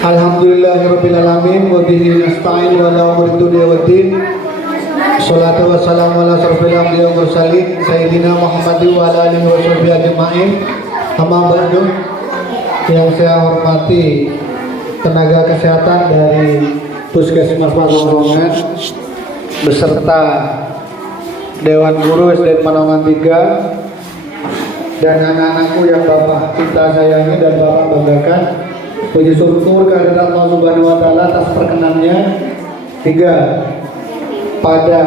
Alhamdulillahirrabbilalamin wa bihi nasta'in wa la umur dunia wa din. Salatu wassalamu ala asrofil anbiya wal mursalin sayyidina Muhammadin wa ala alihi wa sahbihi ajma'in. Amma ba'du. Yang saya hormati tenaga kesehatan dari Puskesmas Panongan beserta Dewan Guru SD Panongan 3 dan anak-anakku yang Bapak cinta sayangi dan Bapak banggakan. Puji syukur kehadirat Allah Subhanahu wa taala atas perkenannya. 3. Pada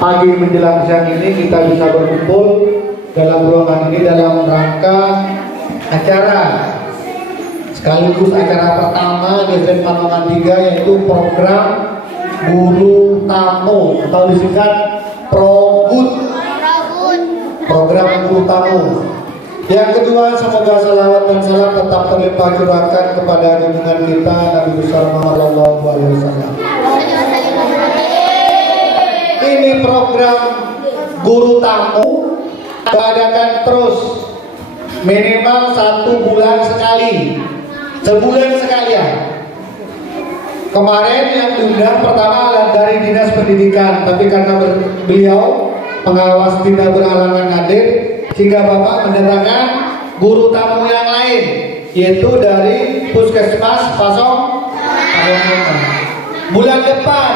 pagi menjelang siang ini kita bisa berkumpul dalam ruangan ini dalam rangka acara sekaligus acara pertama di SD Panongan 3, yaitu program Guru Tamu atau disingkat ProGud. Program Guru Tamu. Yang kedua, semoga salawat dan salam tetap terlimpah curahkan kepada junjungan kita Nabi besar Muhammad sallallahu alaihi wasallam. Ini program Guru Tamu diadakan terus minimal 1 bulan sekali, sebulan sekalian. Kemarin yang diundang pertama dari Dinas Pendidikan, tapi karena beliau pengawas tidak berhalangan hadir, sehingga Bapak mendatangkan guru tamu yang lain, yaitu dari Puskesmas Pasong. Bulan depan,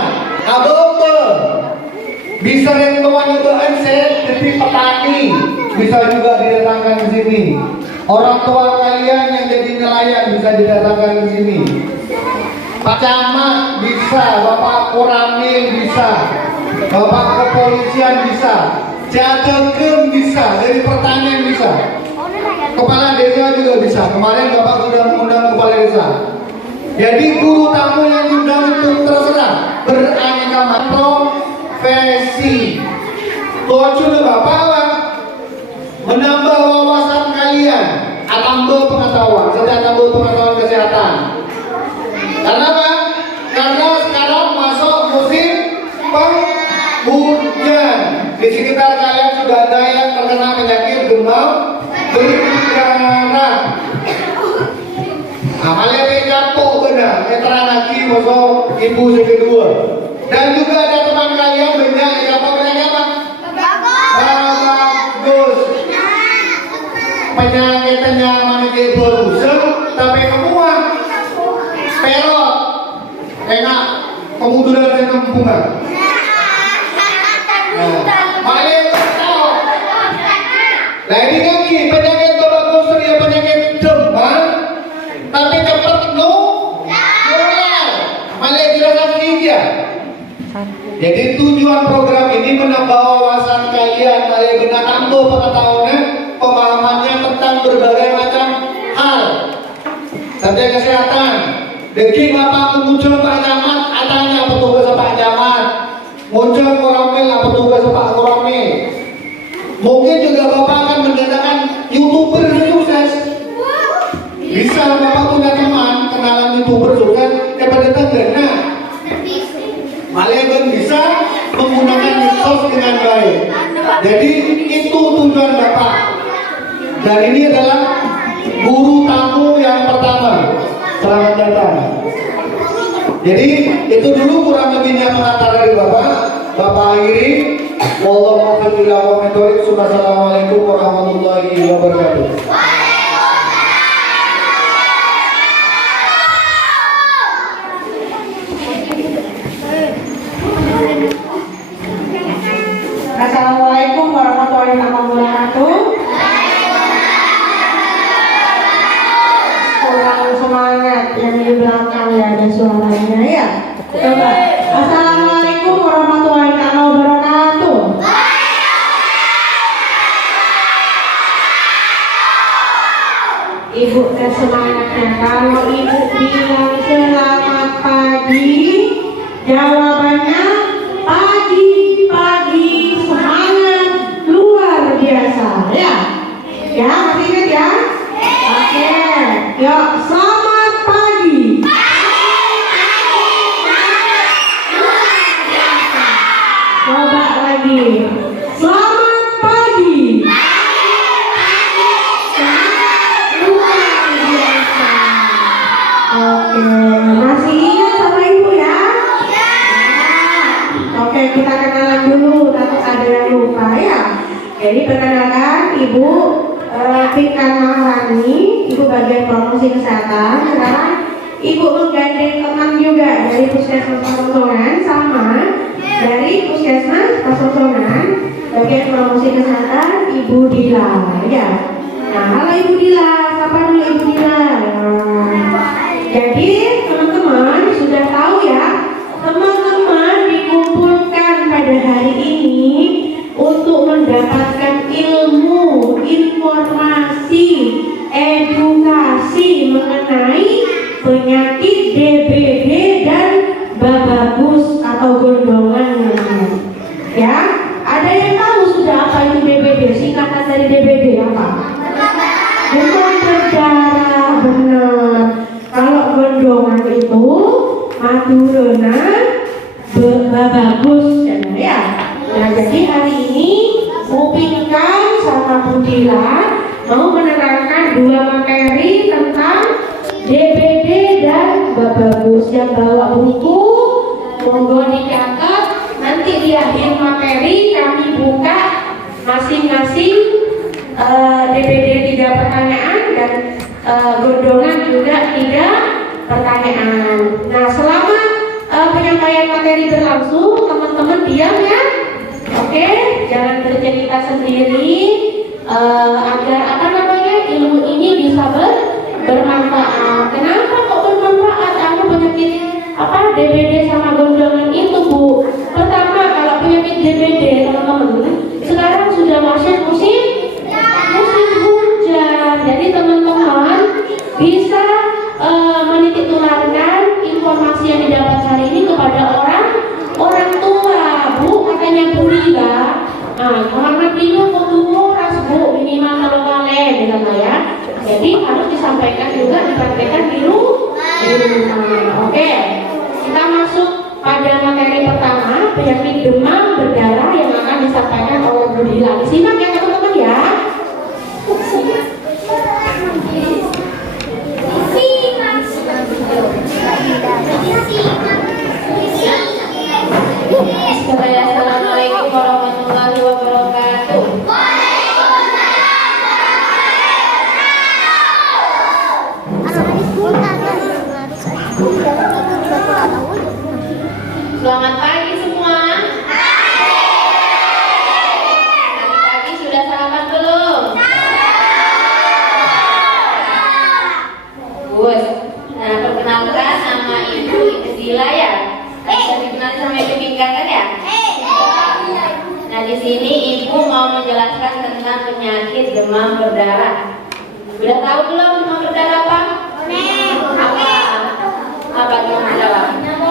abobe bisa rentuan UBN jadi petani, bisa juga didatangkan ke sini. Orang tua kalian yang jadi nelayan bisa didatangkan ke sini. Pak Camat bisa, Bapak Koramil bisa, Bapak Kepolisian bisa, Jatengkem bisa, dari pertanian bisa, Kepala Desa juga bisa. Kemarin Bapak sudah mengundang Kepala Desa. Jadi guru tamu yang diundang itu terserah, beraneka macam profesi. Tujuan Bapak menambah wawasan kalian, tambah pengetahuan, serta tambah pengetahuan kesehatan. Karena apa? Karena sekarang masuk musim penghujan. Di sekitar kalian sudah ada yang terkena penyakit demam berdarah. Amalia kapok benar, terang lagi masuk ibu yang kedua. Dan juga ada teman kalian banyak yang kapok penyakit apa? Bagus. Penyakitnya manusia berusung, tapi semua pelot, enak, kemudian dan kempungan. Nah ini kaki penyakit bagus dia penyakit demam, tapi cepat nular, malah jelas dia. Jadi tujuan program ini menambah wawasan kalian, malah benar tambah pengetahuannya, pemahamannya tentang berbagai macam hal. Tentang kesehatan. Deki Bapak muncul Pak Camat, atanya petugas Pak Camat. Muncul Koramil, petugas Pak Koramil. Mungkin juga Bapak akan mendatangkan YouTuber sukses. Bisa Bapak punya teman kenalan YouTuber sukses kepada tegana. Malah bisa menggunakan medsos dengan baik. Jadi itu tujuan Bapak. Dan ini adalah guru tamu yang pertama. Selamat datang. Jadi itu dulu kurang lebihnya pengantar dari Bapak. Bapak akhiri. Wassalamualaikum warahmatullahi wabarakatuh. Assalamualaikum warahmatullahi wabarakatuh. Kurang semangat yang di belakang ya, ada suaranya ya. Coba. Assalamualaikum warahmatullahi wabarakatuh. Ibu semangatnya, kalau ibu bilang selamat pagi, jawabannya pagi semangat luar biasa ya. Ya, masih ingat ya? Oke, yuk selamat pagi. Coba lagi. Selamat pagi. Luar biasa. Ibu Pika Maharani, Ibu bagian promosi kesehatan. Sekarang Ibu menggandeng teman juga dari Puskesmas Pasosongan sama dari Puskesmas Pasosongan bagian promosi kesehatan Ibu Dila ya. Nah, halo Ibu Dila, sapa dulu Ibu Dila. Jadi teman-teman sudah tahu ya, teman-teman dikumpulkan pada hari ini untuk mendapatkan ilmu, informasi, edukasi mengenai penyakit DBD dan babagus atau gondongan. Ya, ada yang tahu sudah apa itu DBD? Singkatan dari DBD apa? Demam berdarah, benar. Kalau gondongan itu Madurena babagus ya. Nah, jadi hari ini Bu Pinkan sama Bu Dila mau menerangkan 2 materi tentang DBD dan babagus. Yang bawa buku monggo dicatat, nanti di akhir materi kami buka masing-masing DBD 3 pertanyaan dan gondongan juga 3 pertanyaan. Nah, selama penyampaian materi berlangsung, teman-teman diam ya. Oke, jangan bercerita sendiri agar apa namanya ilmu ini bisa bermanfaat. Kenapa kok bermanfaat? Ada penyakit apa DBD sama gondongan itu Bu? Pertama, kalau penyakit DBD teman-teman, sekarang sudah masuk musim hujan. Jadi teman-teman bisa menitik tularkan informasi yang didapat hari ini kepada orang tua. Bu, katanya Bu Lila, kamar mandinya kudu ras Bu, minimal 3 kali gitu ya. Jadi harus disampaikan juga, dipraktekkan di rumah. Oke, kita masuk pada materi pertama, penyakit demam berdarah yang akan disampaikan oleh Bu Lila. Disimak ya teman-teman ya. Assalamualaikum warahmatullahi wabarakatuh. Selamat pagi semua. Pagi-pagi sudah sarapan belum? Bagus. Nah, perkenalkan nama Ibu Dila ya. Bisa dikenal sama Ibu Pika kan ya? Nah, di sini Ibu mau menjelaskan tentang penyakit demam berdarah. Sudah tahu belum demam berdarah apa? Apa demam berdarah? Demam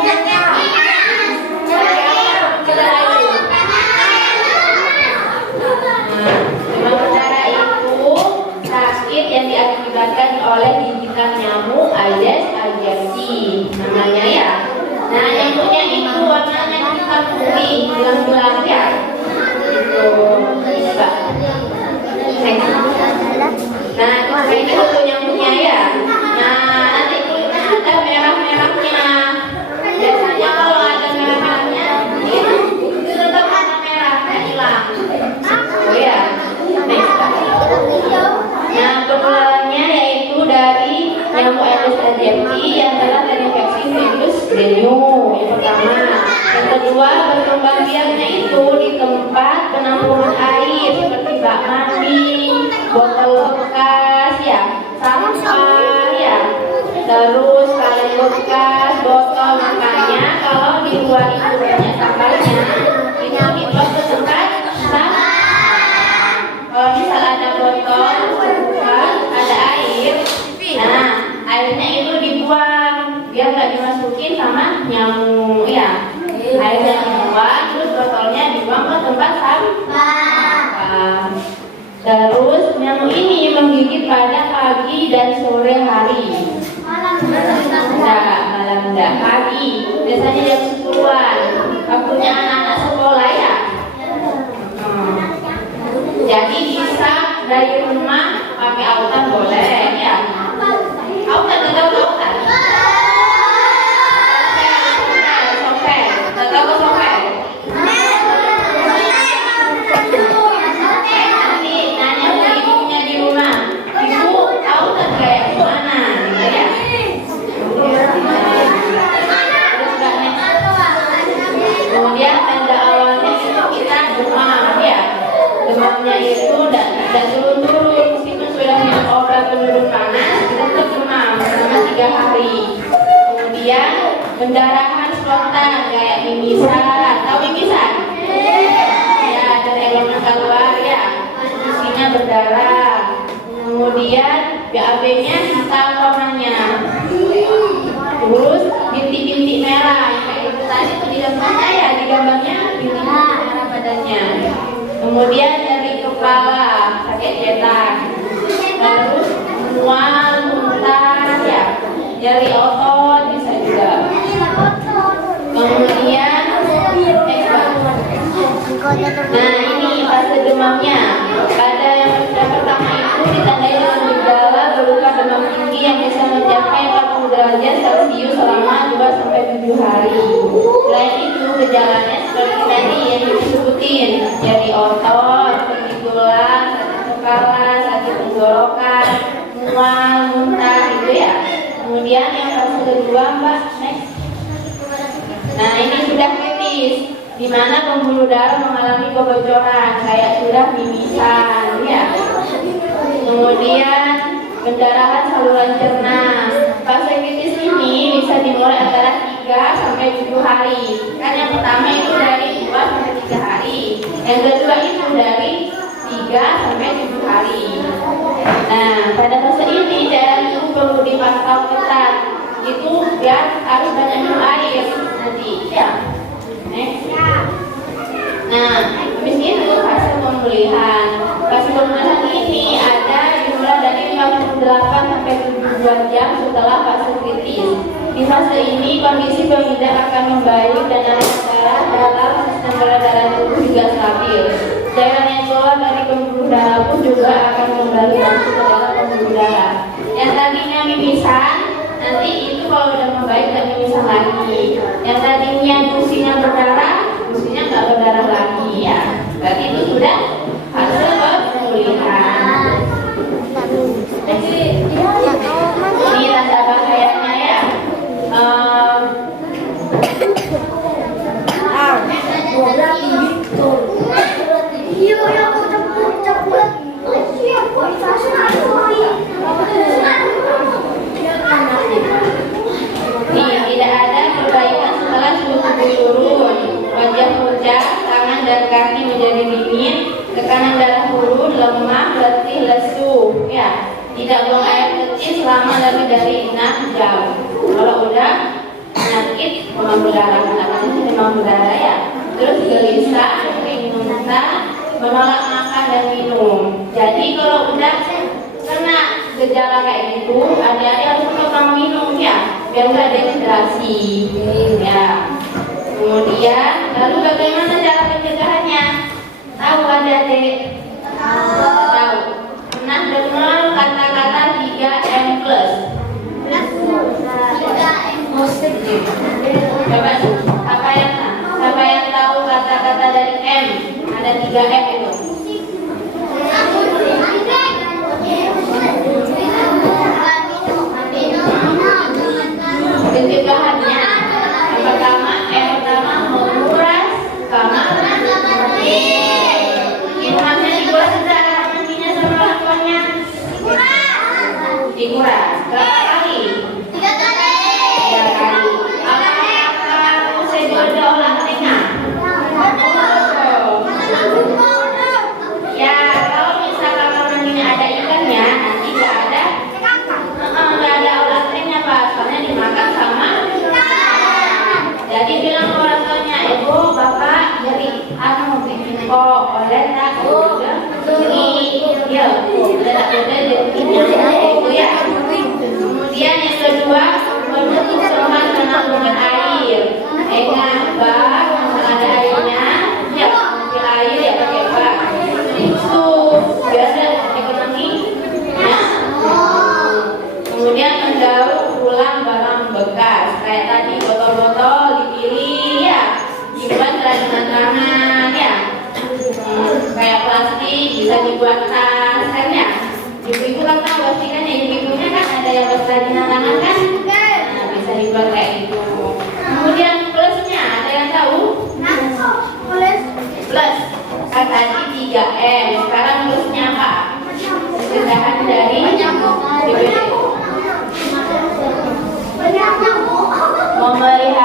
berdarah itu sakit yang diakibatkan oleh gigitan nyamuk Aedes aegypti namanya ya. Nah, nyamuknya itu warnanya hitam kuning, belang-belang ya. Nah, ini itu nyamuknya ya. Nah, nanti kulitnya ada merah-merahnya. Biasanya kalau ada merah-merahnya, itu tetap warna merahnya hilang. Oh ya, nah, penularannya yaitu dari nyamuk Aedes aegypti yang telah terinfeksi virus dengue. Yang pertama. Yang kedua, berkembang biaknya itu di tempat penampungan air seperti bak mandi, botol bekas ya, sampah ya, terus kaleng bekas, botol. Makanya kalau di luar itu banyak sampahnya, itu dibuat ke tempat sampah. Kalau misal ada botol bekas, ada air, nah airnya itu dibuang biar nggak dimasukin sama nyamuk ya. Airnya dibuang, terus botolnya dibuang ke tempat sampah. Terus nyamuk ini menggigit pada pagi dan sore hari. Malam enggak, pagi. Biasanya jam 10-an. Waktunya anak-anak sekolah ya. Jadi bisa dari rumah pakai autan boleh ya. Autan atau autan? Nanti nanya pendarahan spontan kayak mimisan. Tahu mimisan? Ya, ada elemen keluar ya. Isinya berdarah. Kemudian BAB-nya hitam warnanya. Terus bintik-bintik merah. Kayak itu tadi tuh di gambarnya ya, di gambarnya bintik merah badannya. Kemudian dari kepala sakit jetak. Terus mual, muntah ya. Nyeri otot bisa juga. Kemudian nah ini fase demamnya. Pada yang pertama itu ditandai dengan gejala berupa demam tinggi yang bisa mencapai 40 derajat Celcius selama 2-7 hari. Selain itu gejalanya seperti tadi yang disebutin, nyeri otot, nyeri tulang, sakit kepala, sakit tenggorokan, mual, muntah gitu ya. Kemudian yang fase kedua Mbak, next. Nah ini sudah kritis, di mana pembuluh darah mengalami kebocoran kayak sudah mimisan ya. Kemudian pendarahan saluran cerna. Fase kritis ini bisa dimulai antara 3-7 hari. Kan yang pertama itu dari 2-3 hari. Yang kedua itu dari 3-7 hari. Nah, pada fase ini cairan itu perlu dipantau ketat. Itu biar harus banyak minum air nanti ya. Next. Nah, habis itu fase pemulihan. Fase pemulihan ini ada dimulai dari 48-72 jam setelah fase kritis. Di fase ini kondisi pengidap akan membaik dan darah dalam sistem peredaran tubuh juga stabil. Cairan yang keluar dari pembuluh darah pun juga akan kembali masuk ke dalam pembuluh darah. Yang tadinya mimisan, nanti itu kalau udah membaik dan mimisan lagi. Yang tadinya gusinya berdarah, gusinya nggak berdarah lagi ya. Berarti itu sudah fase pemulihan. Ini tanda bahayanya ya. Tidak ada perbaikan setelah suhu tubuh turun, wajah pucat, tangan dan kaki menjadi dingin, tekanan darah turun, lemah, letih, lesu, ya. Tidak buang air kecil selama lebih dari 6 jam. Kalau udah penyakit demam berdarah, namanya demam berdarah ya. Terus gelisah, ingin muntah, menolak makan dan minum. Jadi kalau udah kena gejala kayak gitu, adik-adik harus tetap minum ya, biar nggak dehidrasi ya. Kemudian lalu bagaimana cara pencegahannya? Tahu adik-adik? Tahu. Pernah dengar kata-kata 3M plus? Coba siapa yang tahu kata-kata dari M? Ada 3M itu. Pencegahannya yang pertama menguras kamar mandi. Minumannya dikuras sudah, mandinya sama orang tuanya dikuras berapa kali? 3 kali. Apakah prosedur olahraganya? Ya, kalau misal kamar mandinya ada ikannya, nanti nggak ada olahraganya Pak, soalnya dimakan sama. Jadi bilang ke orang tuanya, ibu, bapak, jadi bikin kok, oleh tak, ini, ya, tidak jadi itu ya. Kemudian yang kedua, menutup semak dengan bunga air. Ingat bak, ada airnya, ya, ambil air ya pakai bak. Itu biasa ekonomi. Ya. Kemudian mendaur ulang barang bekas, kayak tadi botol-botol dipilih ya, dibuat kerajinan tangan ya. Kayak plastik bisa dibuat tas kan ya. Ibu-ibu kan tahu pastikannya, ibu-ibunya kan ada yang buat kerajinan tangan kan, nah, bisa dibuat kayak gitu. Kemudian plusnya ada yang tahu? Plus kan tadi 3M, sekarang plusnya apa? Pencegahan dari DBD. Memelihara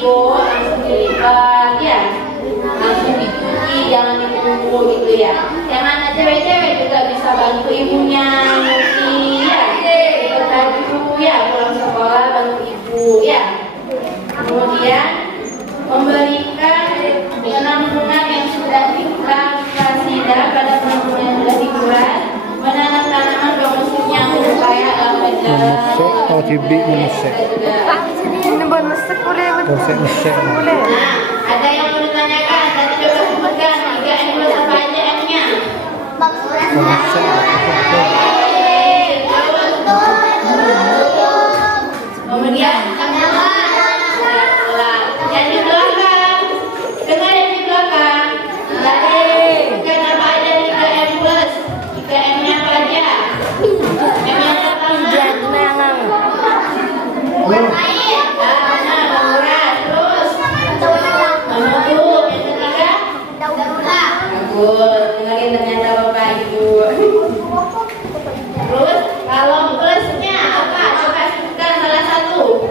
Ibu langsung dilipat ya, langsung dicuci, jangan ditunggu gitu ya. Yang mana cewek-cewek juga bisa bantu ibunya nyuci ya, ikut baju ya, pulang sekolah bantu ibu ya. Kemudian memberikan penampungan yang sudah dikasihkan pada penampungan yang sudah dikuras, menanam tanaman domestik yang supaya berjalan. Oh, tibi mesek. Nah, ada yang mau ditanyakan? Tadi coba sebutkan 3 M plus apa aja M-nya? Kemudian yang di belakang, dengar yang di belakang. Bukan apa aja 3 M plus? 3 M-nya apa aja? M yang pertama. Dengerin ternyata Bapak Ibu. Terus kalau plusnya apa? Coba sebutkan salah satu.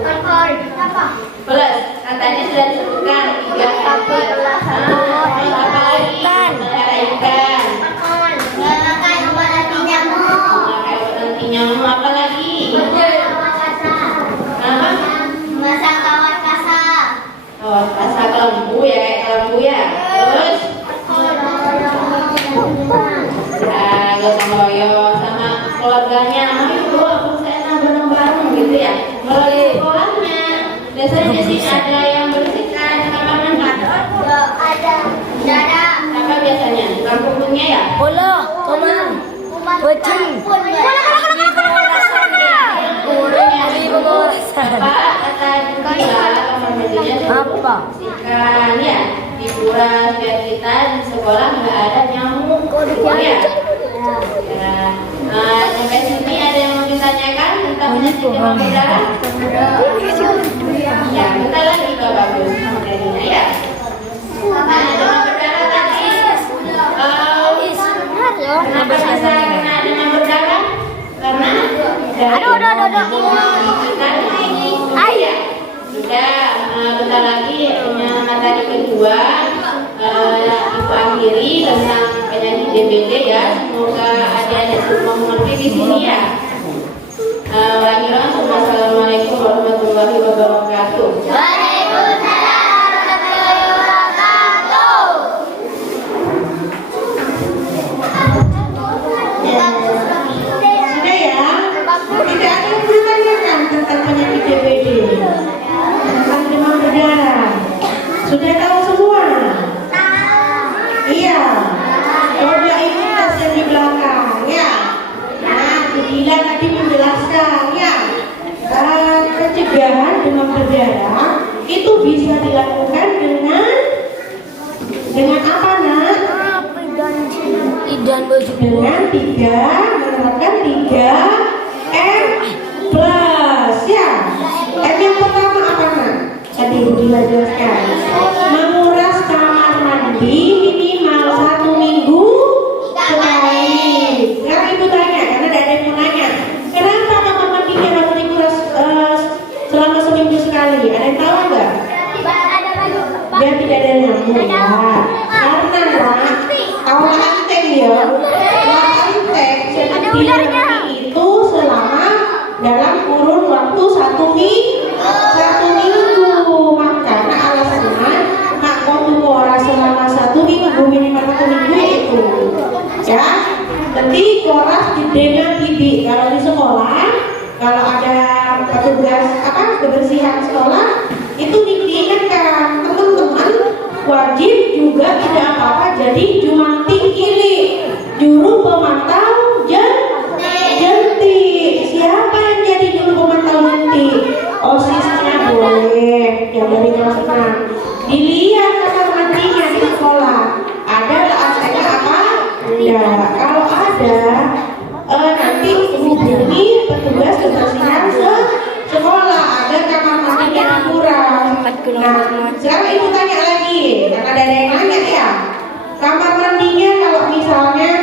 Plus, katanya sudah disebutkan 3 M plus. Apa lagi? Melihara ikan. Nanti nyamuk apa lagi? Apa? Oh, rasa kelembu ya, kayak kelembu ya. Terus gotong royong sama keluarganya, ayo aku saya bareng-bareng gitu ya. Kalau di sekolahnya biasanya sih ada yang bersihkan kamar mandi. Apa biasanya? Kumpulnya ya? Bapak kata juga kamar mandinya bersihkan ya, dikuras biar kita di sekolah nggak ada nyamuk. Ya. Sampai sini ada yang mau ditanyakan tentang penyakit demam berdarah? Ya, bentar lagi Pak bagus materinya ya. Nah, demam berdarah tadi kenapa bisa kena demam berdarah? Karena ya. Sudah, bentar lagi materi kedua Ibu akhiri tentang penyakit DBD ya. Semoga adik-adik semua mengerti di sini ya. Wassalamualaikum warahmatullahi wabarakatuh. Sudah ya? Tidak ada yang ditanyakan tentang penyakit DBD, tentang demam berdarah. Sudah tahu semua? Iya. Coba ini tas yang di belakang ya. Nah, Budila tadi menjelaskan ya. Pencegahan demam berdarah itu bisa dilakukan dengan apa nak? Dengan menerapkan 3 M plus ya. M yang pertama apa nak? Tadi Budila jelaskan. Menguras kamar mandi minimal 1 minggu sekali. Sekarang ibu tanya, karena ada yang mau nanya, kenapa kamar mandinya harus dikuras selama seminggu sekali? Ada yang tahu nggak? Biar tidak ada nyamuk ya. Karena kalau anteng ya, anteng jadi itu selama dalam kurun waktu 1 minggu. Makanya alasannya mak kontukora selama 1 minggu minimal 1 minggu itu ya. Nanti koras dengan bibi. Kalau di sekolah, kalau ada petugas kebersihan sekolah itu diingatkan teman-teman wajib juga tidak apa-apa jadi jumantik ini juru pemantau jentik. Siapa yang jadi juru pemantau jentik? OSIS-nya boleh yang dari kelas 6. Dilihat kamar mandinya di sekolah ada AC-nya apa? Enggak. Kalau ada nanti hubungi petugas kebersihan sekolah, ada kamar mandi yang kurang. Nah, sekarang ibu tanya lagi, karena ada yang nanya ya, kamar mandinya kalau misalnya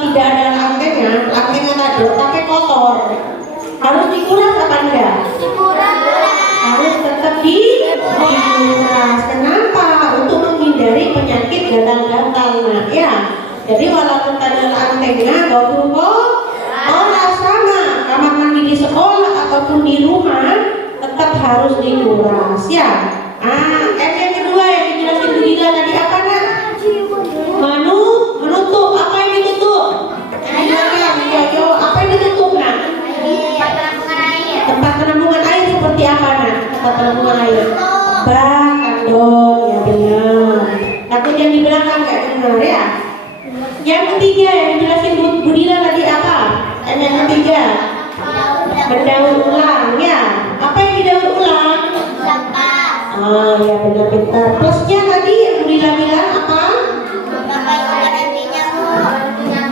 tidak ada lantainya tadi, tapi kotor, harus dikuras apa enggak? Harus tetap di harus dikuras ya. Yang kedua yang dijelasin Bu Dila tadi apa nak? Menutup. Apa yang ditutup? Apa yang ditutup nak? Tempat penampungan air seperti apa nak? Tempat penampungan air. Bak, kandong, ya benar. Takut yang di belakang kayak benar ya. Yang ketiga yang dijelasin Bu Dila tadi apa? Yang ketiga mendaur ulang ya. Apa yang didaur ulang? Ya benar-benar. Plusnya tadi yang Bu Dila bilang apa?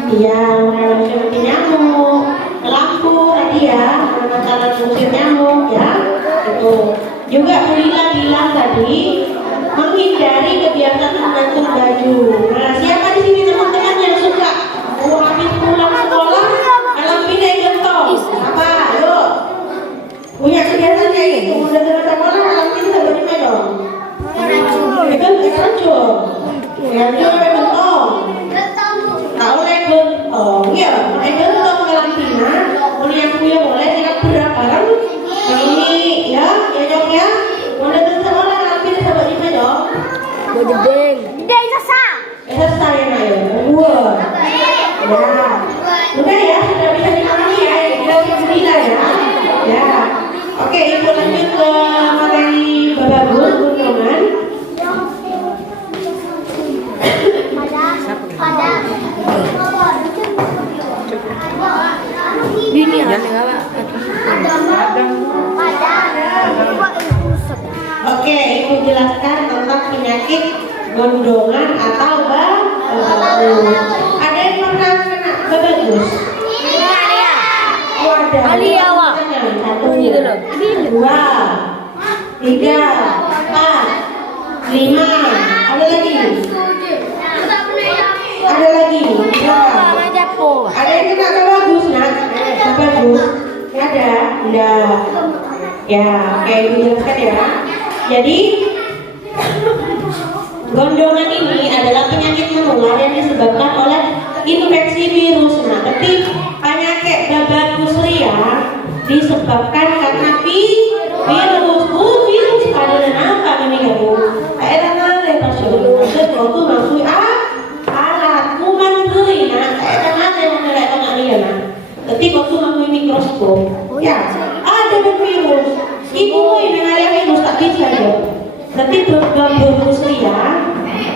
Iya, menangani nyamuk, lampu tadi ya, menangani fungsi nyamuk ya. Itu juga Bu Dila bilang tadi menghindari kebiasaan menggantung baju. Nah, siapa di sini teman-teman yang suka habis pulang sekolah malam pindah gentong? Apa? Ayo. Punya kebiasaan kayak gitu, udah dari sekolah malam pindah baju dong. Itu keranjung. Ya, dia gentong. Tahu lagi gentong, ya, pakai gentong malam pindah. Punya boleh kita berapa barang? Ini ya, cocok ya. Udah dari sekolah malam pindah baju dong. Selesai ya nak ya, dua. Ya, udah ya, sudah bisa dipahami ya, kita Dila ya. Ya, oke, ibu lanjut ke materi Babagus gunungan. Ini ada Oke, ibu jelaskan tentang penyakit gondongan atau babagus. Ada yang pernah kena babagus? Oh ada. Satu, dua, tiga, empat, lima. Ada lagi? Ada lagi? Berapa? Ada yang kena babagus nak? Babagus? Ada? Enggak. Ya, oke ibu jelaskan ya. Jadi gondongan ini adalah penyakit menular yang disebabkan oleh infeksi virus. Nah, tapi penyakit babagus ria disebabkan karena virus. Virus pada apa ini kamu? Ada nade pasal. Maksud waktu masuk alat kuman beri. Nah, ada nade yang mereka mengalami. Tapi waktu masuk mikroskop, ya ada virus. Ibu ini mengalami virus tak bisa ya. Tapi babagus ria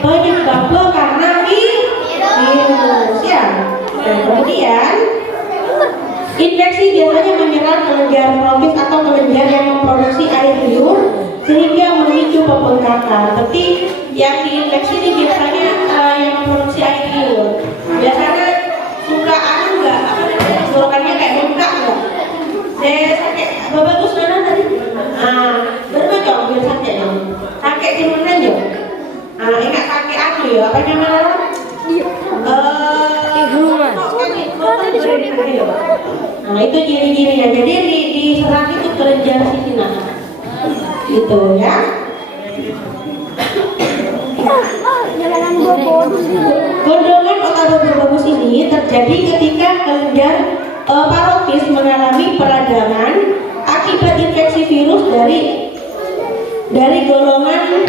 penyebabnya karena virus ya. Dan kemudian infeksi biasanya menyerang kelenjar tropis atau kelenjar yang memproduksi air liur sehingga memicu pembengkakan. Tapi yang diinfeksi ini biasanya yang memproduksi air liur. Biasanya suka enggak apa namanya tenggorokannya kayak bengkak enggak? Saya sakit babagus mana tadi? Berapa biar sakit ya? Sakit di mana ya? Ingat kakek aku ya, apa namanya? Nah itu ciri-cirinya. Jadi diserang itu kelenjar sini nah, gitu ya. Gondongan atau babagus ini terjadi ketika kelenjar parotid mengalami peradangan akibat infeksi virus dari golongan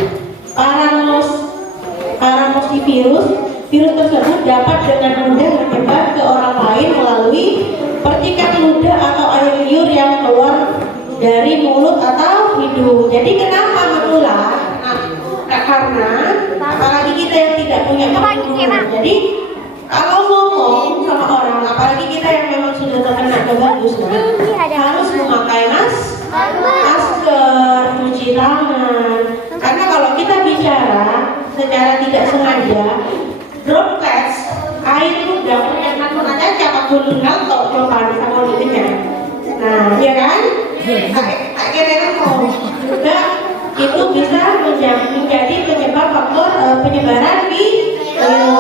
Paramyxovirus. Virus tersebut dapat dengan mudah menyebar ke orang lain melalui percikan ludah atau air liur yang keluar dari mulut atau hidung. Jadi kenapa menular? Karena apalagi kita yang tidak punya perlindungan. Jadi kalau ngomong sama orang, apalagi kita yang memang sudah terkena babagus, harus memakai masker, cuci tangan. Karena kalau kita bicara secara tidak sengaja, droplets air ludah penyebaran aja jangan dulu atau coba sama mulutnya. Nah, ya kan? Akhirnya mau udah itu bisa menjadi penyebab faktor penyebaran virus.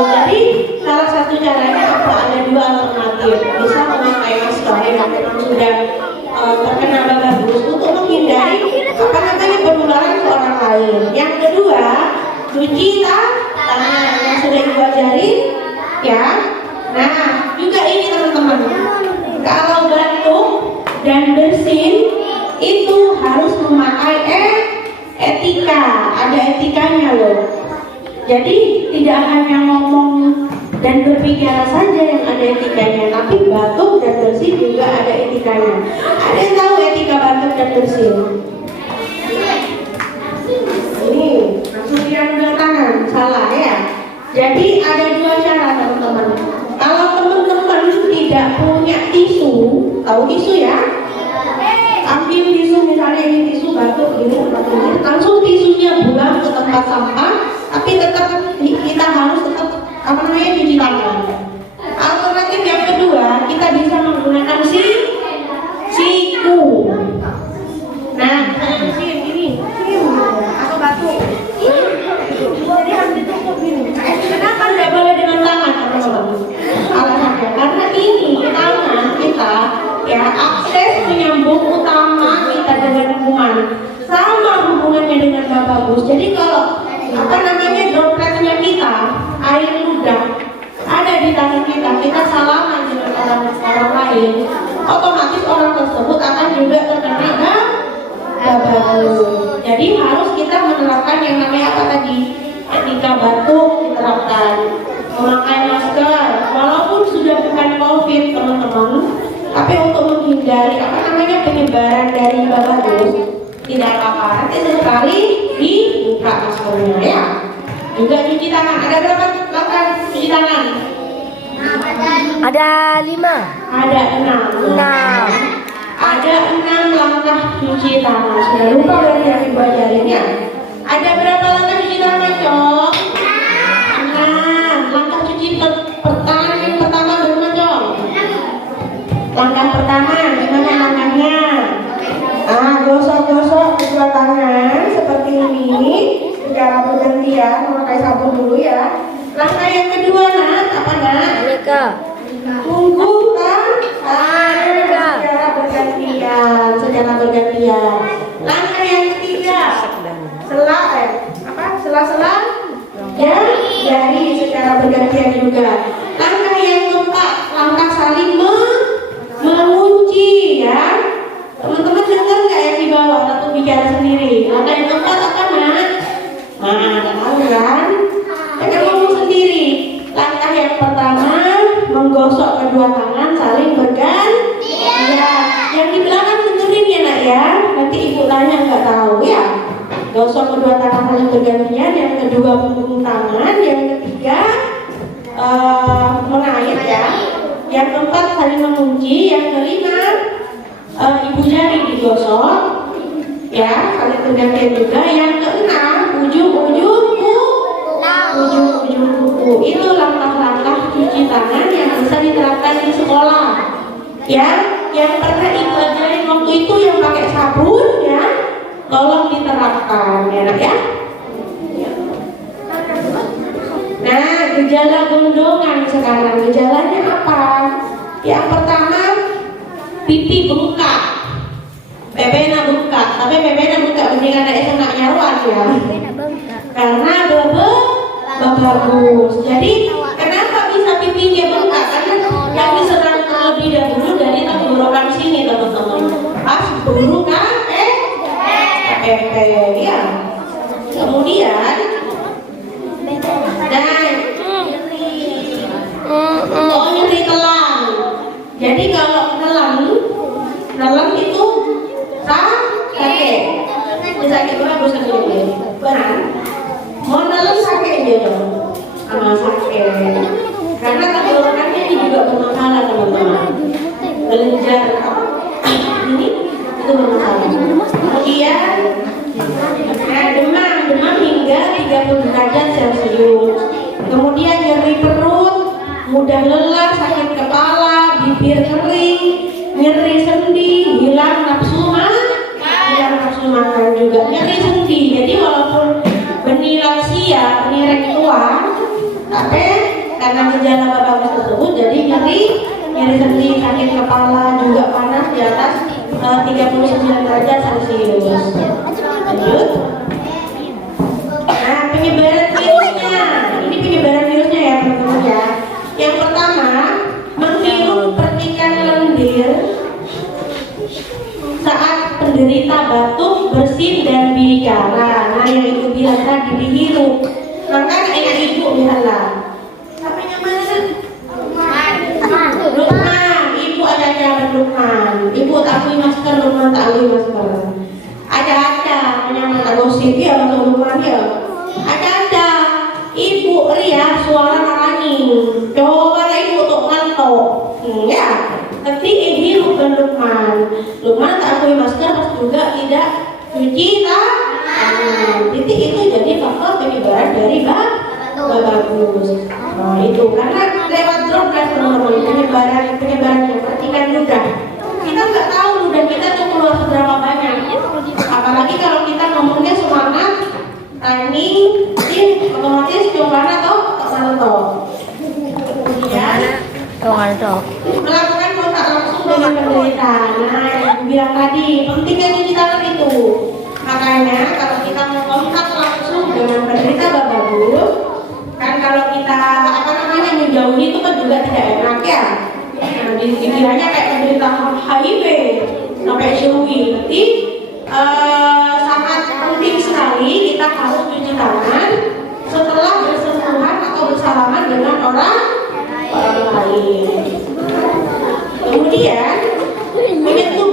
Jadi salah satu caranya ada dua alternatif. Bisa memakai masker yang memang sudah terkena babagus untuk menghindari penularan ke orang lain. Yang kedua, cuci tangan yang sudah ibu ajarin ya. Nah juga ini teman-teman, kalau batuk dan bersin itu harus memakai ada etikanya loh. Jadi tidak hanya ngomong dan berbicara saja yang ada etikanya, tapi batuk dan bersin juga ada etikanya. Ada yang tahu etika batuk dan bersin? Ini langsung diangkat tangan, salah ya. Jadi ada dua cara teman-teman. Kalau teman-teman tidak punya tisu, tahu tisu ya? Ambil tisu, misalnya ini tisu batuk gini, langsung tisunya buang ke tempat sampah, tapi tetap kita harus tetap cuci tangan. Alternatif yang kedua, kita bisa menggunakan siku. Nah, bersihin ini, atau batuk. Jadi harus ditutup gini. Kenapa tidak boleh dengan tangan, teman-teman? Alasannya karena ini tangan kita ya akses penyambung utama kita dengan lingkungan, sama hubungannya dengan bagus. Jadi kalau dropletnya kita, air ludah ada di tangan kita, kita salaman dengan orang lain, otomatis orang tersebut akan juga terkena bagus. Jadi harus kita menerapkan yang namanya apa tadi? Etika batuk diterapkan, memakai masker, walaupun sudah bukan COVID teman-teman, tapi untuk menghindari penyebaran dari bagus, tidak apa-apa. Nanti sekali dibuka maskernya ya. Juga cuci tangan. Ada berapa langkah cuci tangan? Ada 5. Ada 6. Ada 6 langkah cuci tangan. Sudah lupa berarti yang Ibu ajarin ya? Ada berapa langkah cuci tangan, Cok? 6. Langkah cuci pertama berapa, Cok? Langkah pertama, gimana langkahnya? Gosok-gosok kedua tangan seperti ini secara bergantian, memakai sabun dulu ya. Langkah yang kedua, Nak, apa Nak? Aneka. Tunggu secara bergantian. Langkah yang ketiga, sela-sela ya, jari secara bergantian juga. Langkah yang keempat, langkah saling mengunci ya. Teman-teman dengar nggak yang di bawah atau bicara sendiri? Langkah yang keempat apa Nak? Tahu kan? Jangan ngomong sendiri. Langkah yang pertama, menggosok kedua tangan saling bergantian. Ya, yang di belakang dengerin ya Nak ya. Nanti Ibu tanya nggak tahu ya. Gosok kedua tangan saling bergantian. Yang kedua punggung tangan. Yang ketiga mengait ya. Yang keempat saling mengunci. Yang kelima ibu jari digosok ya, saling bergantian juga. Yang keenam ujung-ujung kuku. Itu langkah-langkah cuci tangan yang bisa diterapkan di sekolah ya. Yang pernah Ibu ajarin waktu itu yang pakai sabun ya, tolong diterapkan ya Nak ya. Nah, gejala gendongan sekarang, gejalanya apa? Yang pertama, pipi bengkak, bebena bengkak, tapi bebena bengkak bukan karena enaknya ruas ya, karena bagus. Jadi kenapa bisa pipinya bengkak? Karena yang diserang terlebih dahulu dari tenggorokan sini teman-teman, pas buru ya. Kemudian nyeri telang. Jadi kalau nelan itu sakit. Sakit bagus benar. Mau nelan sakit aja dong. Sakit. Karena tenggorokannya ini juga bermasalah teman-teman. Kelenjar ini itu bermasalah. Kemudian demam hingga 30 derajat Celcius. Kemudian nyeri perut, mudah lelah, sakit kepala, bibir kering, nyeri sendi, hilang nafsu makan juga, nyeri sendi. Jadi walaupun benih lansia, benih tua, tapi karena gejala bagus tersebut, jadi nyeri sendi, sakit kepala, juga panas di atas 39 derajat Celcius. Lanjut. Nah, penyebaran virusnya. Ini penyebaran virusnya ya teman-teman ya. Yang pertama, menghirup percikan lendir saat penderita batuk, bersin dan bicara. Nah, yang Ibu bilang lihatlah. Siapa yang mana? Lukman, ibu ada jawaban Lukman. Ibu takui masker, Lukman takui masker. Ada yang mana gosip ya untuk Lukman ya. Ada ibu Ria suara nangani. Coba ibu untuk ngantuk. Ya. Tapi ini Lukman takui masker pas juga tidak cuci tangan. Titik itu jadi faktor penyebaran dari bagus. Nah, itu karena lewat droplet teman-teman penyebarannya. Perhatikan ludah. Kita nggak tahu ludah kita tuh keluar seberapa banyak. Apalagi kalau kita ngomongnya semangat, timing, otomatis jawabannya atau kemudian melakukan kontak langsung dengan penderita. Nah, yang bilang tadi pentingnya cuci tangan itu. Makanya kalau kita mau kontak langsung dengan penderita bagus, kan kalau kita menjauhi itu kan juga tidak enak ya. Nah, dikiranya kayak penderita HIV sampai jauhi. Jadi sangat penting sekali kita harus cuci tangan setelah bersentuhan atau bersalaman dengan orang lain. Kemudian menyentuh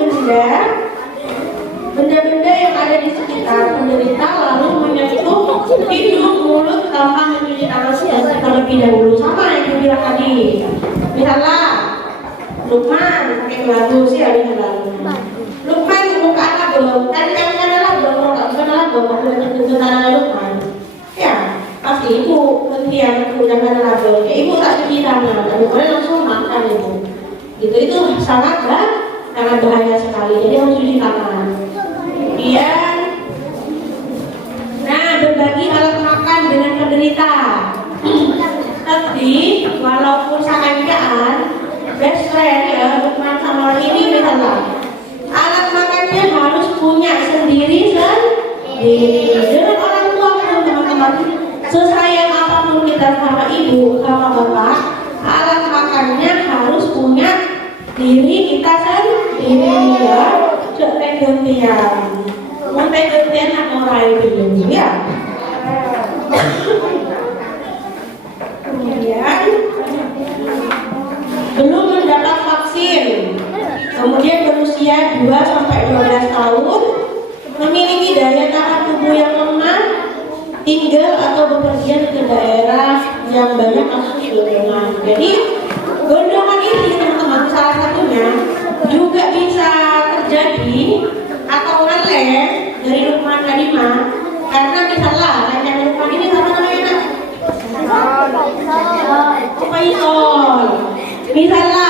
benda-benda yang ada di sekitar penderita, lalu menyentuh hidung, mulut tanpa mencuci tangan terlebih dahulu. Sama yang dibilang tadi. Misalnya Lukman pakai bagus ya, Lukman buka anak belum? Kan jangan belum, tentu tangan Lukman. Ya, pasti ibu hentian jangan label. Ibu tak cuci tangan, Lukman langsung makan ibu. Itu sangat bahaya sekali. Jadi harus cuci tangan. Kemudian, berbagi alat makan dengan penderita. Tapi walaupun sangat best friend ya, Lukman sama orang ini misalnya, alat makannya harus punya sendiri dengan orang tua pun teman-teman. Sesayang apapun kita sama ibu, sama bapak, alat makannya harus punya diri kita sendiri ya. Jangan gantian, mau gantian atau lain dulu ya. Kemudian belum mendapat vaksin, kemudian berusia 2-12 tahun, memiliki daya tahan tubuh yang lemah, tinggal atau bepergian ke daerah yang banyak kasus gondongan. Jadi gondongan ini teman-teman salah satunya juga bisa terjadi atau ngeleng dari Lukman Kadima, karena misalnya yang Lukman ini apa namanya? Faisal. Misalnya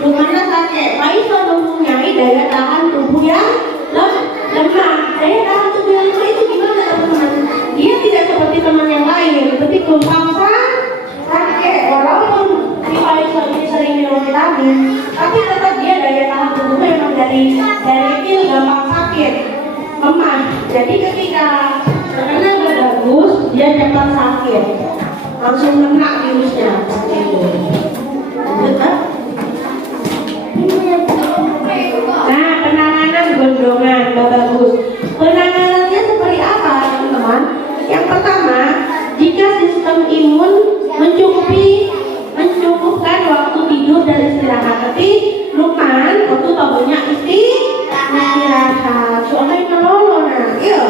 Lukman sakit, Faisal mempunyai daya tahan tubuh yang lemah. Daya tahan tubuh yang lemah itu gimana teman-teman? Dia tidak seperti teman yang lain, seperti gampang sakit. Walaupun si Faisal ini sering minum vitamin, tapi tetap dia daya tahan tubuhnya memang dari kecil gampang sakit, lemah. Jadi ketika terkena bagus, dia cepat sakit, langsung kena virusnya. Nah, penanganan gondongan bagus. Penanganannya seperti apa, teman-teman? Yang pertama, jika sistem imun mencukupkan waktu tidur dan istirahat. Tapi Lukman waktu bangunnya istirahat. Soalnya nolong, iya.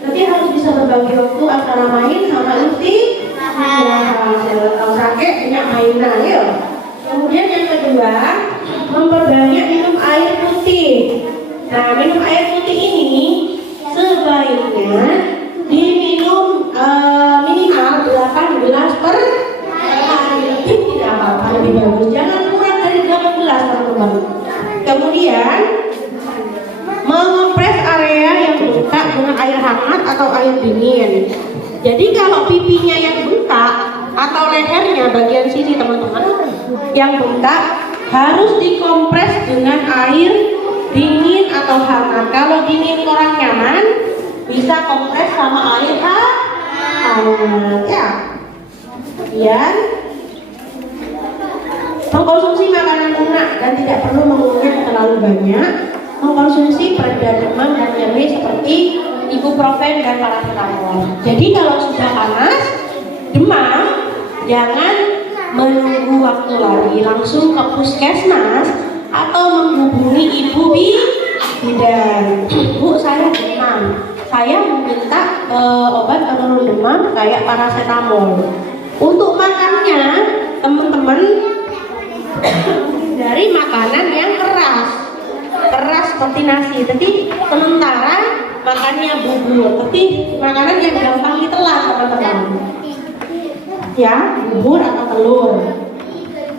Tapi harus bisa berbagi waktu antara main sama istirahat. Kalau sakit banyak mainan, ya. Kemudian yang kedua, memperbanyak minum air putih. Nah, minum air putih ini sebaiknya diminum minimal 8 gelas per hari. Lebih tidak apa-apa, lebih bagus. Jangan kurang dari 8 gelas, teman-teman. Kemudian mengompres area yang bengkak dengan air hangat atau air dingin. Jadi kalau pipinya yang bengkak atau lehernya bagian sini teman-teman yang bengkak harus dikompres dengan air dingin atau hangat. Kalau dingin kurang nyaman, bisa kompres sama air hangat ya. Kemudian mengkonsumsi makanan lunak dan tidak perlu mengunyah terlalu banyak. Mengkonsumsi pereda demam dan nyeri seperti ibuprofen dan paracetamol. Jadi kalau sudah panas, demam, jangan menunggu waktu lagi, langsung ke puskesmas atau menghubungi ibu bidan. Bu, saya demam, saya meminta obat penurun demam kayak paracetamol. Untuk makannya, teman-teman dari makanan yang keras seperti nasi. Tapi sementara makannya bubur, tapi makanan yang gampang ditelan, teman-teman. Ya, bubur atau telur.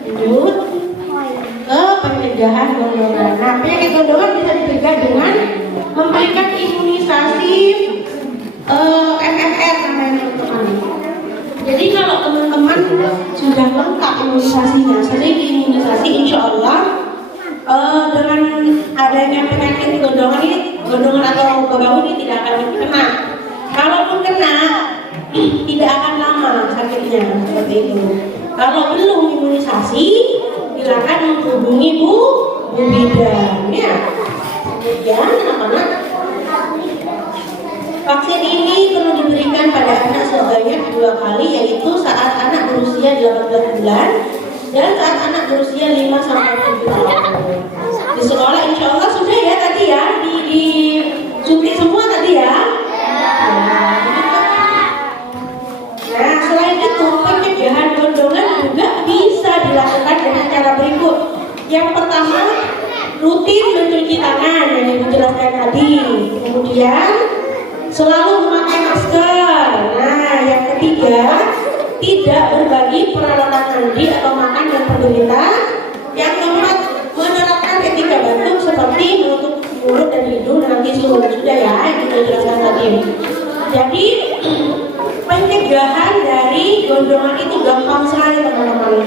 Lanjut ke pencegahan gondongan. Nah, penyakit gondongan bisa dicegah dengan memberikan imunisasi MMR namanya, teman-teman. Jadi kalau teman-teman sudah lengkap imunisasinya, sering imunisasi, insya Allah dengan adanya penyakit gondongan atau bau ini tidak akan kena. Kalaupun kena, tidak akan lama sakitnya, seperti itu. Kalau belum imunisasi, silakan menghubungi Bu bidan. Ya, kemudian anak-anak, vaksin ini perlu diberikan pada anak sebanyak 2 kali, yaitu saat anak berusia 18 bulan dan saat anak berusia 5 sampai 7 tahun. Di sekolah insya Allah sudah ya tadi ya, disuntik semua tadi ya. Nah, selain itu pencegahan gondongan juga bisa dilakukan dengan cara berikut. Yang pertama, rutin mencuci tangan yang Ibu jelaskan tadi. Kemudian selalu memakai masker. Nah, yang ketiga, tidak berbagi peralatan mandi atau makan dan penderita. Yang keempat, menerapkan etika batuk seperti menutup mulut dan hidung dengan tisu. Sudah ya, kita jelaskan tadi. Jadi pencegahan dari gondongan itu gampang sekali, teman-teman.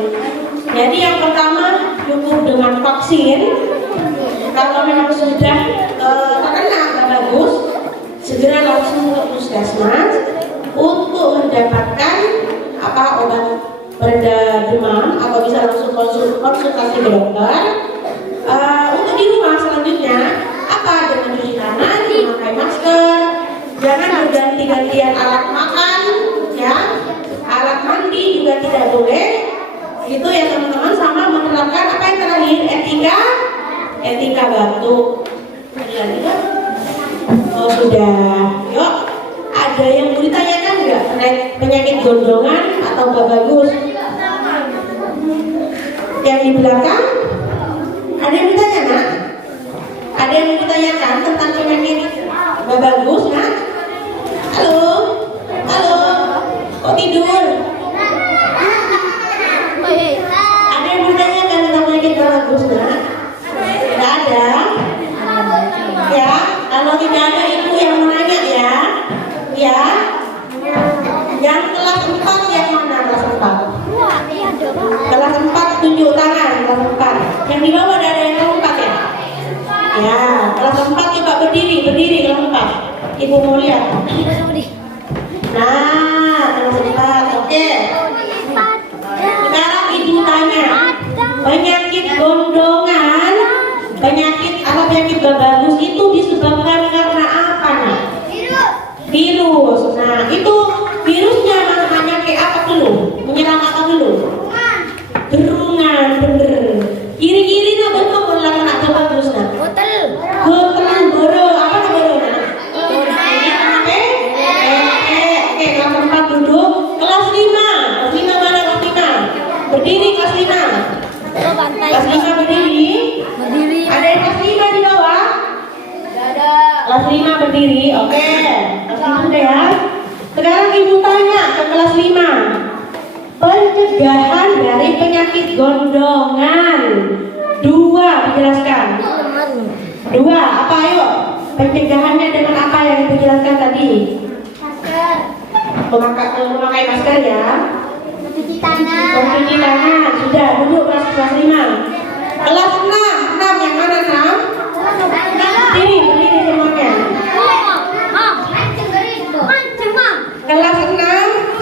Jadi yang pertama cukup dengan vaksin. Kalau memang sudah terkena nggak bagus, segera langsung ke puskesmas untuk mendapatkan obat pereda demam atau bisa langsung konsultasi ke dokter. Untuk di rumah selanjutnya dengan cuci tangan, memakai masker, jangan berganti-gantian alat makan, ya, alat mandi juga tidak boleh. Itu ya teman-teman, sama menerapkan apa yang terakhir, etika batuk. Oh sudah, yuk. Ada yang mau ditanyakan nggak penyakit gondongan atau nggak bagus? Yang di belakang, ada yang ditanya nak? Ada yang ditanyakan tentang penyakit nggak bagus nak? Halo, kok tidur? Ada yang ditanyakan tentang penyakit nggak bagus nak? Tidak ada? Ya, kalau tidak ada ibu yang menanya ya. Ya, yang kelas 4 yang mana kelas 4? Kelas 4 tunjuk tangan, kelas 4. Yang di bawah ada yang kelas 4 ya? Ya, kelas 4 coba berdiri kelas 4. Ibu mau lihat. Nah, kelas 4, oke. Sekarang ibu tanya, penyakit gondongan, penyakit gak bagus itu disebabkan karena apa nak? Virus. Nah, itu virusnya hanya kayak apa dulu? Menyerang apa dulu? Derungan, bener. Kiri-kiri nak bentuk ulang nak bagus nak. Gotel, boro, apa nak boro nak? Oke, kelas 4 duduk. Kelas 5 mana kelas 5? Berdiri kelas 5. Kelas 5 berdiri. Ada yang kelas 5 di bawah? Ada. Kelas 5 berdiri, oke. Kelas 5 sudah ya. Sekarang ibu tanya ke kelas 5. Pencegahan dari penyakit gondongan. 2 dijelaskan. 2, apa ayo? Pencegahannya dengan apa yang ibu jelaskan tadi? Memakai masker ya. Mencuci tangan. Sudah, duduk kelas 5. Kelas 6 yang mana 6? Berdiri semuanya. Kelas 6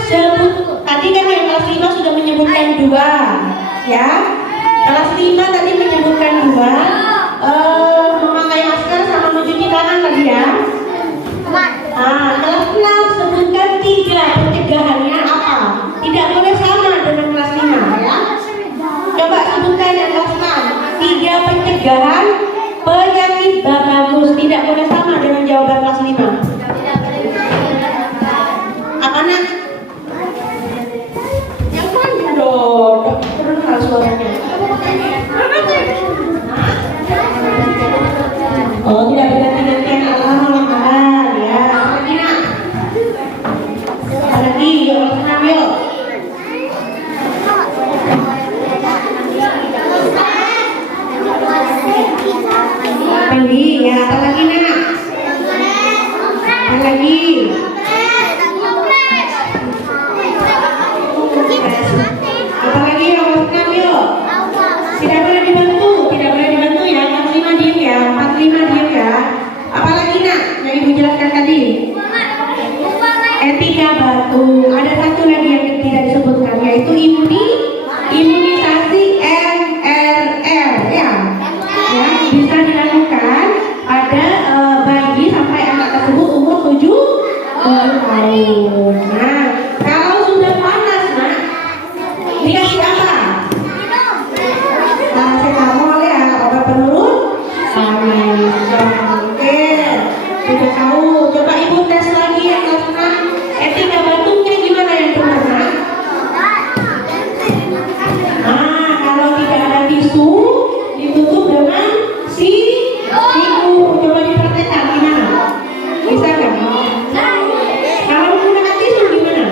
sebut, tadi kan yang kelas 5 sudah menyebutkan 2 ya. Kelas 5 tadi menyebutkan 2, memakai masker sama mencuci tangan tadi ya. Kelas 6 sebutkan 3 pencegahannya apa? lagi? Apa lagi yang masukkan yuk? Tidak boleh dibantu ya. 45 diem ya, 45 diem ya. Apalagi nak yang ibu jelaskan tadi? Etika batu. Ada satu lagi yang tidak disebutkan, yaitu imunisasi MRR ya. Yang bisa dilakukan pada bayi sampai anak tersebut umur 7 tahun. Nah, kalau sudah panas nak, dikasih apa? Paracetamol ya, obat penurun panas. Oke, sudah tahu. Coba ibu tes lagi yang kelas 6. Etika batuknya gimana yang benar nak? Nah, kalau tidak ada tisu, ditutup dengan siku. Coba dipraktekkan gimana? Bisa nggak? Kalau menggunakan tisu gimana?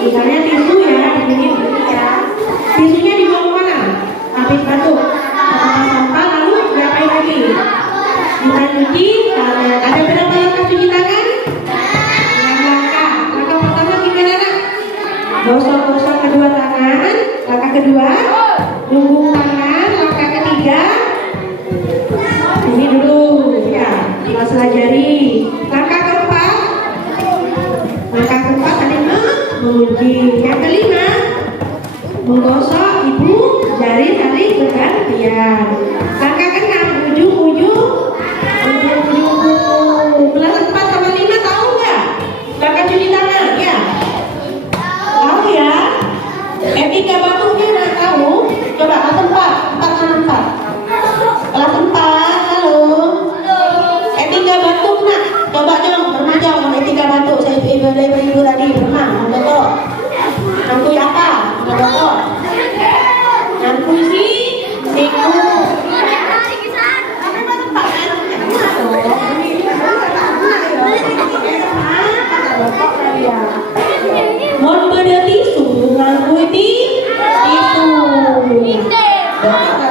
Misalnya tisu ya, begini ya. Tisunya dibawa mana? Habis batuk, sampah lalu diapain lagi? Kita cuci tangan. Ada berapa langkah cuci tangan? 6 langkah. Langkah pertama gimana nak? Gosok-gosok kedua tangan. Langkah kedua, lumbung tangan. Langkah ketiga, ini dulu ya, masalah jari. Langkah keempat saling mengunci. Yang kelima, menggosok ibu jari saling bergantian. Langkah keenam, ujung-ujung. Kelas 4 sama 5 tahu nggak? Langkah cuci tangan ya? Tahu ya? Etika batuknya nggak tahu? Coba kelas 4 sama 4. Kelas 4, halo. Etika batuk nak? Coba dong, bermah dong etika batuk. Saya ibu tadi bermah, betul. Nangkui apa? Betul. Nangkui siku. Mau beda tisu, nangkui tisu.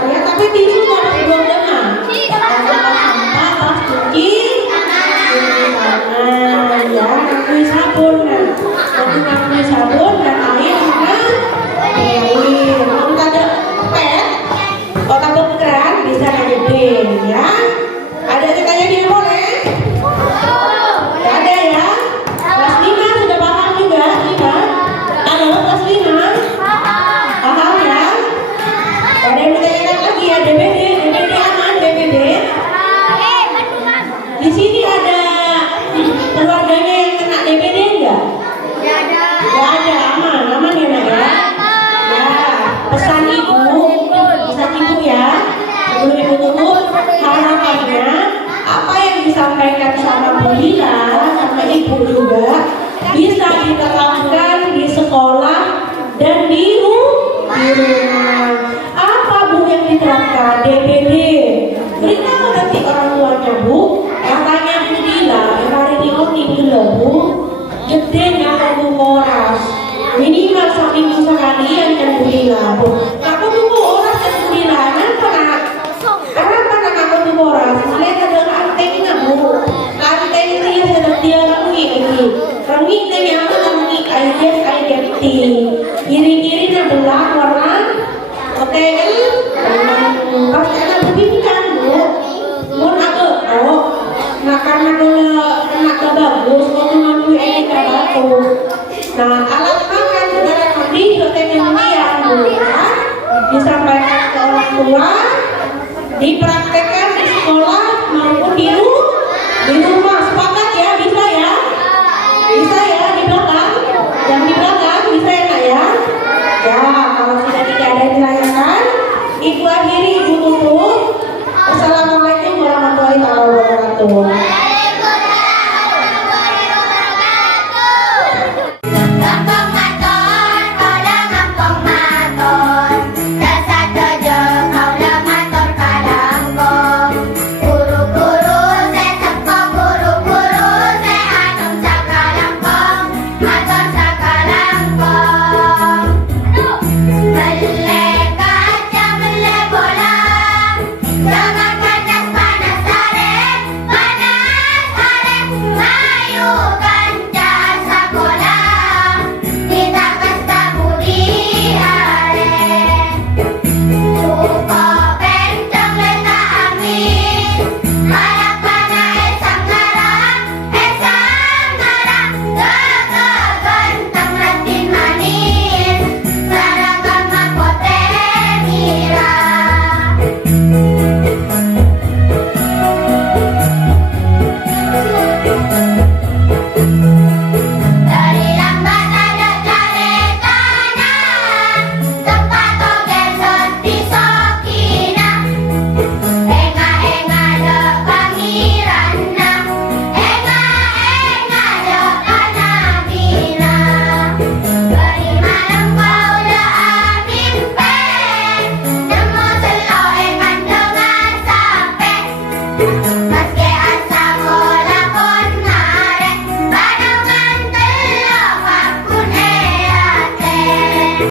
Ya, tapi tisu harus belum dengar. Sampah pas cuci tangan ya, nangkui sabun kan. Nanti nangkui sabun dan air juga. Kalau ada pet, kalau ada keran bisa ngedin ya. Ada ceritanya dia boleh? Gak ada ya? Kelas 5 sudah paham juga? 5? Halo, kelas 5? Paham ya? Ada yang ditanyakan lagi ya, DBD aman, DBD? Di sini ada keluarganya yang kena DBD enggak? Gak ada, aman ya nak ya? Ya, pesan ibu ya, sebelum ibu tutup, harapannya apa yang disampaikan sama Bu Lila, sama ibu juga bisa diterapkan di sekolah dan di rumah. Apa Bu yang diterapkan? DBD. Beritahu nanti orang tuanya Bu. Katanya Bu Lila, hari ini outing dulu Bu. Gedenya kamu moras. Minimal seminggu sekali yang Bu Lila Bu. Aku tunggu orang yang Bu Lila. Kenapa aku tunggu orang? Lihat ada lantainya Bu. Lantai dia sudah dia rangi ini. Rangi ini aku rangi identity. Kiri-kiri nak belah warna hotel. Pasti ada begini kan Bu. Mun aku makan nak bagus. Mau mengambil etika bagus. Nah, alat makan saudara kami hotel yang mulia Bu. Disampaikan ke orang tua, dipraktikkan